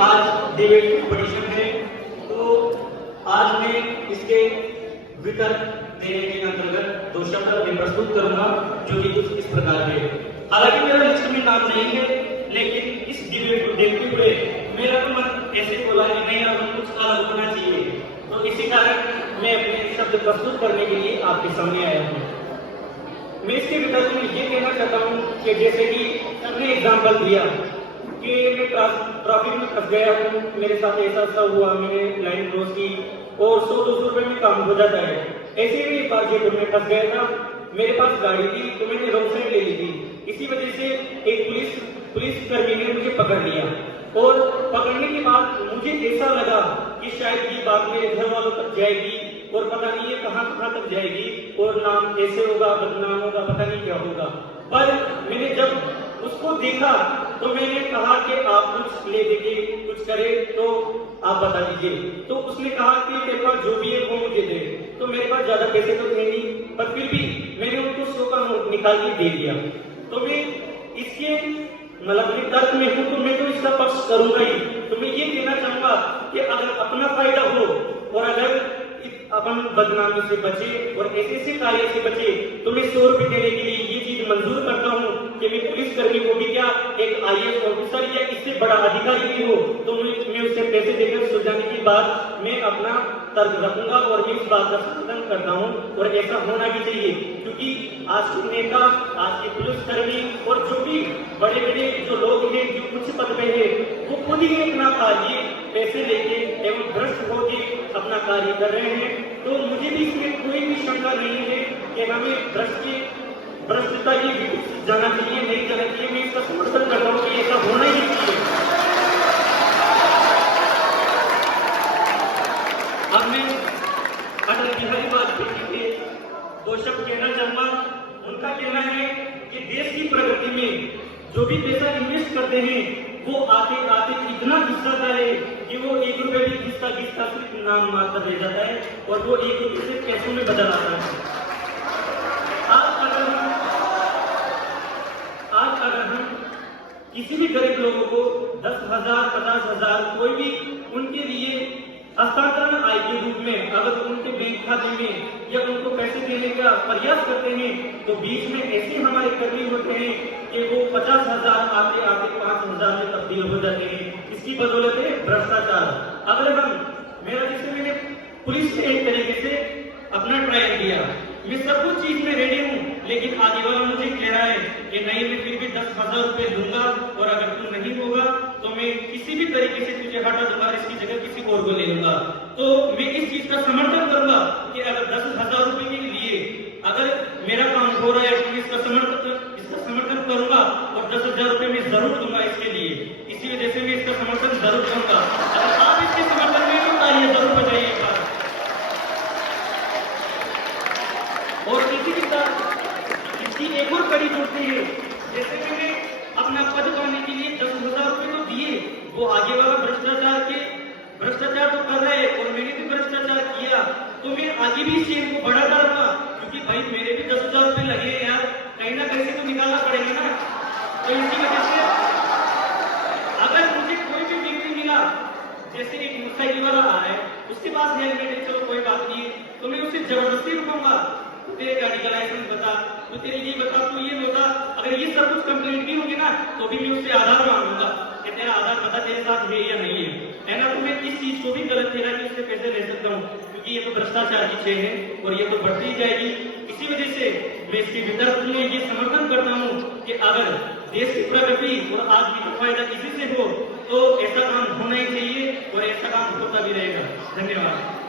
आज debate competition है, तो आज मैं इसके वितर्क देने के अंतर्गत 2 शब्द मैं प्रस्तुत करूंगा जो कि कुछ इस प्रकार है। हालांकि मेरा लिस्ट में नाम नहीं है, लेकिन इस डिबेट को देखते हुए मेरा तो मन ऐसे बोला कि नहीं, अब कुछ अलग होना चाहिए, तो इसी कारण मैं अपने शब्द प्रस्तुत करने के लिए आपके सामने आया हूँ। मैं इसके वितर्क में ये कहना चाहता हूँ कि जैसे कि सबने एग्जाम्पल दिया कि मैं ट्रैफिक में फंस गया हूँ, मेरे साथ ऐसा हुआ, मैंने लाइन क्रॉस की और 100-200 रुपए में काम हो जाता है। ऐसे ही एक बार जयपुर में फंस गया था, मेरे पास गाड़ी थी तो मैंने रोड साइड ले ली थी। इसी वजह से एक पुलिस कर्मी ने मुझे पकड़ लिया और पकड़ने के बाद मुझे ऐसा लगा कि शायद ये बात मेरे घर वालों तक जाएगी और पता नहीं ये कहाँ तक जाएगी और नाम ऐसे होगा, बदनाम होगा, पता नहीं क्या होगा। पर मैंने जब उसको देखा तो मैंने कहा कि आप कुछ ले देके कुछ करे तो आप बता दीजिए। तो उसने कहा कि तेरे पास जो भी है वो मुझे दे। तो मेरे पास ज्यादा पैसे तो थे नहीं, पर फिर भी मैंने उनको 100 का नोट निकाल के दे दिया। तो मैं इसके मतलब तर्क में हूँ, तो मैं तो इसका पक्ष करूंगा ही। तो मैं ये कहना चाहूंगा कि अगर अपना फायदा हो और अगर अपन बदनामी से बचे और ऐसे कार्य से बचे, तो मैं 100 रुपए देने के लिए ये चीज मंजूर करता हूँ कि मैं पुलिस कर्मी को भी क्या एक IAS ऑफिसर या इससे बड़ा अधिकारी भी हो तो मैं उससे पैसे देकर सुलझाने के बाद मैं अपना तर्क रखूंगा और मैं इस बात का समर्थन करता हूँ और ऐसा होना भी चाहिए, क्योंकि आज के नेता, आज के पुलिस कर्मी और जो भी बड़े बड़े जो लोग हैं जो उच्च पद पे है, वो खुद ही अपना कार्य पैसे लेके एवं भ्रष्ट होके अपना कार्य कर रहे हैं। तो मुझे भी इसमें कोई भी शंका नहीं है कि हमें भ्रष्टता की जाना चाहिए, नहीं जाना चाहिए। मैं इसका समर्थन करता हूँ कि ऐसा होना ही चाहिए। अब मैं अटल बिहारी वाजपेयी के 2 शब्द कहना चाहूंगा। उनका कहना है कि देश की प्रगति में जो भी पैसा इन्वेस्ट करते हैं वो आते आते इतना घिसता है कि वो 1 रुपए भी घिसता सिर्फ नाम मात्र रह जाता है और वो 1 रुपए से पैसों में बदल आता है। आज अगर हम किसी भी गरीब लोगों को 10,000, 50,000 कोई भी उनके लिए हस्तांतरण आय के रूप में अगर उनके बैंक खाते में या उनको पैसे देने का प्रयास करते हैं, तो बीच में ऐसे हमारे कर्मी होते हैं कि वो 50,000 आते आते 5,000 में तब्दील हो जाते हैं। इसकी बदौलत है भ्रष्टाचार। अगर मैंने पुलिस से एक तरीके से अपना ट्रायल दिया, मैं सब कुछ चीज में रेडी हूँ, लेकिन आगे वाला मुझे कह रहा है कि नहीं, मैं फिर भी 10,000 रुपए दूंगा और अगर तू नहीं होगा तो मैं किसी भी तरीके से तुझे हटा दूंगा, इसकी जगह किसी और को ले लूंगा। तो मैं इस चीज का समर्थन करूंगा कि अगर 10,000 रुपए के लिए अगर मेरा काम हो रहा है तो इसका समर्थन करूंगा और 10,000 रुपए मैं जरूर दूंगा इसके लिए। इसी वजह से मैं इसका समर्थन जरूर करूंगा। अगर आप इसके समर्थन में तो तालियां जरूर बजाइएगा। और इसी के साथ इसकी एक और कड़ी जुड़ती है, जैसे मैंने अपना पद पाने के लिए 10,000 रुपए तो दिए, वो आगे वाला भ्रष्टाचार तो कर रहे हैं और मैंने भी भ्रष्टाचार किया, तो मैं आगे भी इस चीज को बढ़ाता रहूंगा, क्योंकि भाई मेरे भी 10,000 रुपए लगे यार, कहीं ना कहीं से तो निकालना पड़ेगा ना। तो इसी वजह से अगर मुझे कोई भी व्यक्ति मिला, जैसे एक मोटरसाइकिल वाला आ रहा है, उसके पास हेलमेट है, चलो कोई बात नहीं, तो मैं उससे जबरदस्ती रुकूंगा, तेरे गाड़ी का लाइसेंस बता, तो तेरे ये बता, तू ये बता। अगर ये सब कुछ कंप्लेंट भी होगी ना, तो भी मैं उससे आधार मांगूंगा कि तेरा आधार पता तेरे साथ है या नहीं है ना। तो मैं इस चीज को भी गलत ठहरा कि उससे पैसे ले सकता हूँ, क्योंकि ये तो भ्रष्टाचार की चेन है और ये तो बढ़ती जाएगी। इसी वजह से मैं इसके वितर्क में ये समर्थन करता हूँ कि अगर देश की प्रगति और आदमी का फायदा इसी से हो तो ऐसा काम होना ही चाहिए और ऐसा काम होता भी रहेगा। धन्यवाद।